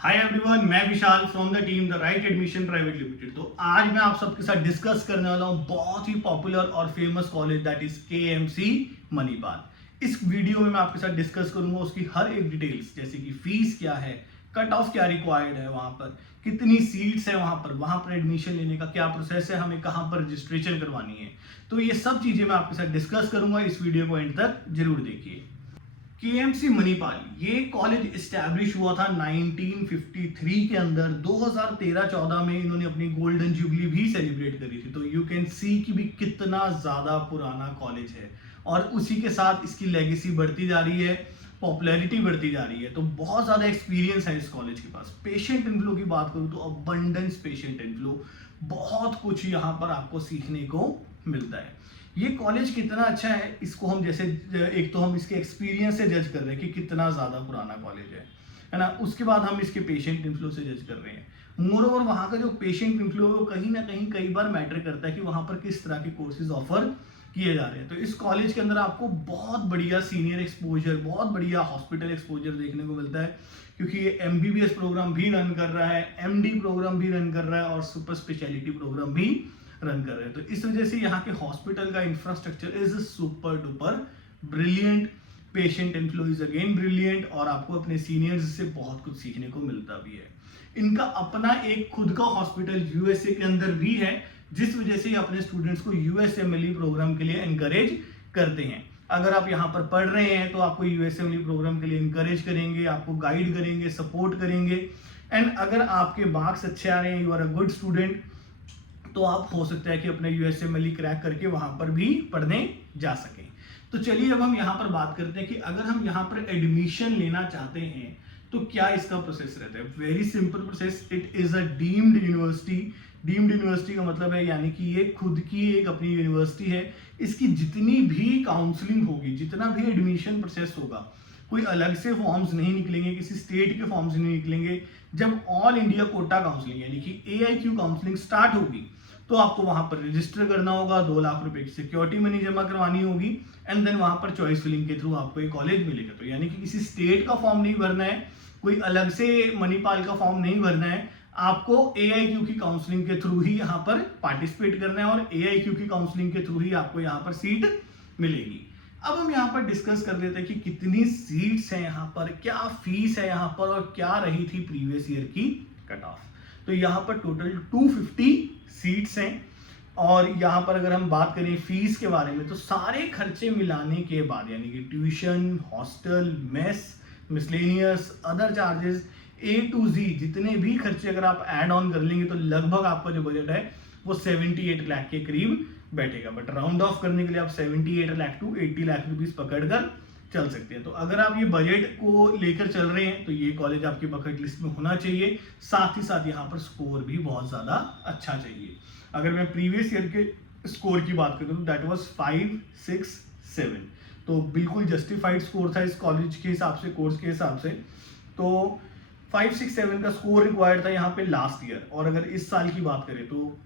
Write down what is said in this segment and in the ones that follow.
हाय everyone, मैं Vishal from the team the right admission private limited. तो आज मैं आप सबके साथ डिस्कस करने वाला हूं बहुत ही पॉपुलर और famous college that is KMC Manipal. इस वीडियो में मैं आपके साथ डिस्कस करूंगा उसकी हर एक डिटेल्स, जैसे कि फीस क्या है, कट ऑफ क्या रिक्वायर्ड है, वहां पर कितनी सीट्स है, वहां पर एडमिशन लेने का क्या प्रोसेस है, हमें कहां पर रजिस्ट्रेशन करवानी है। तो ये सब चीजें मैं आपके साथ डिस्कस करूंगा। इस वीडियो को एंड तक जरूर देखिए। केएमसी मणिपाल ये कॉलेज इस्टेब्लिश हुआ था 1953 के अंदर। 2013-14 में इन्होंने अपनी गोल्डन जुबली भी सेलिब्रेट करी थी। तो यू कैन सी कि भी कितना ज्यादा पुराना कॉलेज है और उसी के साथ इसकी लेगेसी बढ़ती जा रही है, पॉपुलैरिटी बढ़ती जा रही है। तो बहुत ज्यादा एक्सपीरियंस है इस कॉलेज के पास। पेशेंट इनफ्लो की बात करूं तो अबंडेंस पेशेंट इनफ्लो, बहुत कुछ यहाँ पर आपको सीखने को मिलता है। ये कॉलेज कितना अच्छा है इसको हम जैसे एक तो हम इसके एक्सपीरियंस से जज कर रहे हैं कि कितना ज्यादा पुराना कॉलेज है ना। उसके बाद हम इसके पेशेंट इनफ्लो से जज कर रहे हैं। मोर ओवर वहाँ का जो पेशेंट इनफ्लो है वो कहीं ना कहीं कई बार मैटर करता है कि वहाँ पर किस तरह के कोर्सेज ऑफर किए जा रहे हैं। तो इस कॉलेज के अंदर आपको बहुत बढ़िया सीनियर एक्सपोजर, बहुत बढ़िया हॉस्पिटल एक्सपोजर देखने को मिलता है, क्योंकि ये एमबीबीएस प्रोग्राम भी रन कर रहा है, एमडी प्रोग्राम भी रन कर रहा है और सुपर स्पेशलिटी प्रोग्राम भी रन कर रहे हैं। तो इस वजह से यहाँ के हॉस्पिटल का infrastructure is super duper brilliant. Patient inflow is again brilliant और आपको अपने सीनियर्स से बहुत कुछ सीखने को मिलता भी है। इनका अपना एक खुद का हॉस्पिटल यूएसए के अंदर भी है, जिस वजह से अपने स्टूडेंट्स को यूएसएमएलई प्रोग्राम के लिए एनकरेज करते हैं। अगर आप यहाँ पर पढ़ रहे हैं तो आपको यूएसएमएलई प्रोग्राम के लिए एनकरेज करेंगे, आपको गाइड करेंगे, सपोर्ट करेंगे। एंड अगर आपके मार्क्स अच्छे आ रहे हैं, you are a good student, तो आप हो सकता है कि अपने यूएसएमएलई क्रैक करके वहां पर भी पढ़ने जा सकें। तो चलिए अब हम यहाँ पर बात करते हैं कि अगर हम यहाँ पर एडमिशन लेना चाहते हैं तो क्या इसका प्रोसेस रहता है। Very simple process. It is a deemed university. Deemed university का मतलब है यानी कि ये खुद की एक अपनी यूनिवर्सिटी है। इसकी जितनी भी काउंसलिंग होगी, जितना भी एडमिशन प्रोसेस होगा, कोई अलग से फॉर्म्स नहीं निकलेंगे, किसी स्टेट के फॉर्म्स नहीं निकलेंगे। जब ऑल इंडिया कोटा काउंसलिंग यानी कि एआईक्यू काउंसलिंग स्टार्ट होगी तो आपको वहां पर रजिस्टर करना होगा, 2 लाख रुपए की सिक्योरिटी मनी जमा करवानी होगी एंड देन वहां पर चॉइस फिलिंग के थ्रू आपको एक कॉलेज मिलेगा। तो यानी कि किसी स्टेट का फॉर्म नहीं भरना है, कोई अलग से मणिपाल का फॉर्म नहीं भरना है, आपको एआईक्यू की काउंसलिंग के थ्रू ही यहाँ पर पार्टिसिपेट करना है और एआईक्यू की काउंसलिंग के थ्रू ही आपको यहाँ पर सीट मिलेगी। अब हम यहाँ पर डिस्कस कर लेते हैं कि कितनी सीट्स हैं यहाँ पर, क्या फीस है यहाँ पर और क्या रही थी प्रीवियस ईयर की कट ऑफ। तो यहाँ पर टोटल 250 सीट्स हैं और यहाँ पर अगर हम बात करें फीस के बारे में तो सारे खर्चे मिलाने के बाद यानी कि tuition, hostel, mess, miscellaneous, other charges A to Z जितने भी खर्चे अगर आप ऐड ऑन कर लेंगे तो लगभग आपका जो बजट है वो 78 लाख के करीब बैठेगा। बट राउंड ऑफ करने के लिए आप 78 लाख टू 80 लाख रुपीस पकड़कर चल सकते हैं। तो अगर आप ये बजट को लेकर चल रहे हैं तो ये कॉलेज आपकी बकेट लिस्ट में होना चाहिए। साथ ही साथ यहाँ पर स्कोर भी बहुत ज्यादा अच्छा चाहिए। अगर मैं प्रीवियस ईयर के स्कोर की बात करूँ तो दैट वाज 567, तो बिल्कुल जस्टिफाइड स्कोर था इस कॉलेज के हिसाब से, कोर्स के हिसाब से। तो 567 का स्कोर रिक्वायर्ड था यहाँ पे लास्ट ईयर। और अगर इस साल की बात करें तो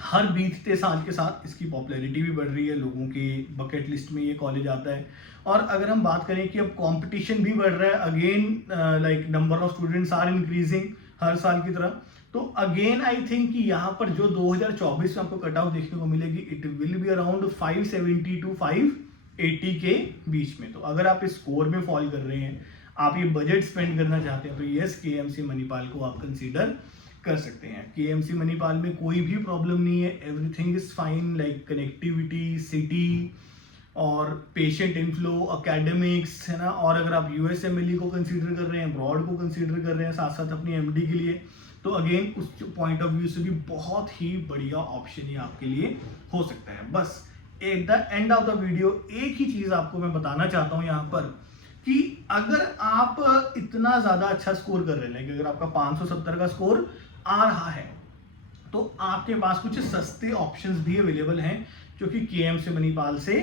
हर बीतते साल के साथ इसकी पॉपुलैरिटी भी बढ़ रही है, लोगों की बकेट लिस्ट में ये कॉलेज आता है। और अगर हम बात करें कि अब कंपटीशन भी बढ़ रहा है, again like number of students are increasing हर साल की तरह। तो अगेन आई थिंक कि यहाँ पर जो 2024 में आपको कट ऑफ देखने को मिलेगी, it will be around 570 to 580 के बीच में। तो अगर आप इस स्कोर में फॉल कर रहे हैं, आप ये बजट स्पेंड करना चाहते हैं, तो यस, केएमसी मणिपाल को आप कंसीडर कर सकते हैं। केएमसी मणिपाल में कोई भी प्रॉब्लम नहीं है, everything is fine, like connectivity, city और पेशेंट इनफ्लो, एकेडमिक्स, है ना। और अगर आप यूएसएमएलई को कंसीडर कर रहे हैं, ब्रॉड को कंसीडर कर रहे हैं साथ साथ अपनी एमडी के लिए, तो अगेन उस पॉइंट ऑफ व्यू से भी बहुत ही बढ़िया ऑप्शन ये आपके लिए हो सकता है। बस at the end of the video एक ही चीज आपको मैं बताना चाहता हूं यहाँ पर कि अगर आप इतना ज्यादा अच्छा स्कोर कर रहे हैं, अगर आपका 570 का स्कोर आ रहा है, तो आपके पास कुछ सस्ते ऑप्शंस भी अवेलेबल हैं जो कि केएमसी मणिपाल से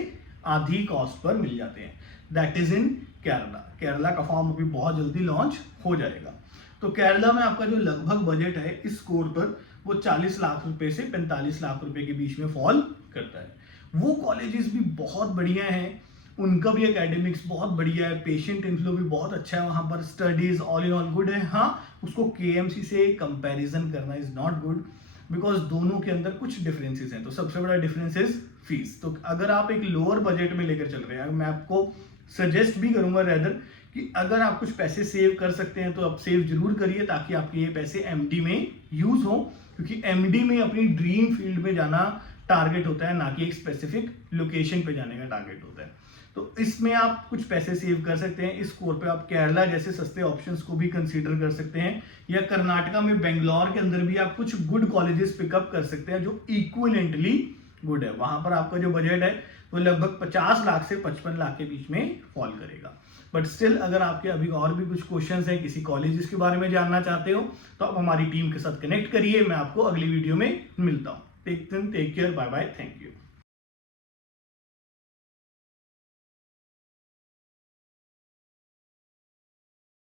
आधी कॉस्ट पर मिल जाते हैं। That is in Kerala. Kerala का फॉर्म अभी बहुत जल्दी लॉन्च हो जाएगा। तो केरला में आपका जो लगभग बजट है इस स्कोर पर वो 40 लाख रुपए से 45 लाख रुपए के बीच में फॉल करता है। वो कॉलेजेस भी बहुत बढ़िया हैं, उनका भी एकेडमिक्स बहुत बढ़िया है, पेशेंट इनफ्लो भी बहुत अच्छा है, वहां पर studies all in all good है। हाँ, उसको KMC से कंपैरिजन करना इज नॉट गुड, बिकॉज दोनों के अंदर कुछ डिफरेंसेस हैं। तो सबसे बड़ा डिफरेंस इज फीस। तो अगर आप एक लोअर बजट में लेकर चल रहे हैं, मैं आपको सजेस्ट भी करूंगा रेदर कि अगर आप कुछ पैसे सेव कर सकते हैं तो आप सेव जरूर करिए, ताकि आपके ये पैसे MD में यूज हो, क्योंकि MD में अपनी ड्रीम फील्ड में जाना टारगेट होता है, ना कि एक स्पेसिफिक लोकेशन पे जाने का टारगेट होता है। तो इसमें आप कुछ पैसे सेव कर सकते हैं। इस स्कोर पे आप केरला जैसे सस्ते ऑप्शंस को भी कंसीडर कर सकते हैं, या कर्नाटका में बेंगलोर के अंदर भी आप कुछ गुड कॉलेजेस पिकअप कर सकते हैं जो इक्विवेलेंटली गुड है। वहां पर आपका जो बजट है वो लगभग 50 लाख से 55 लाख के बीच में फॉल करेगा। बट स्टिल अगर आपके अभी और भी कुछ क्वेश्चंस हैं, किसी कॉलेजेस के बारे में जानना चाहते हो, तो आप हमारी टीम के साथ कनेक्ट करिए। मैं आपको अगली वीडियो में मिलता हूँ। Take care, bye bye, thank you.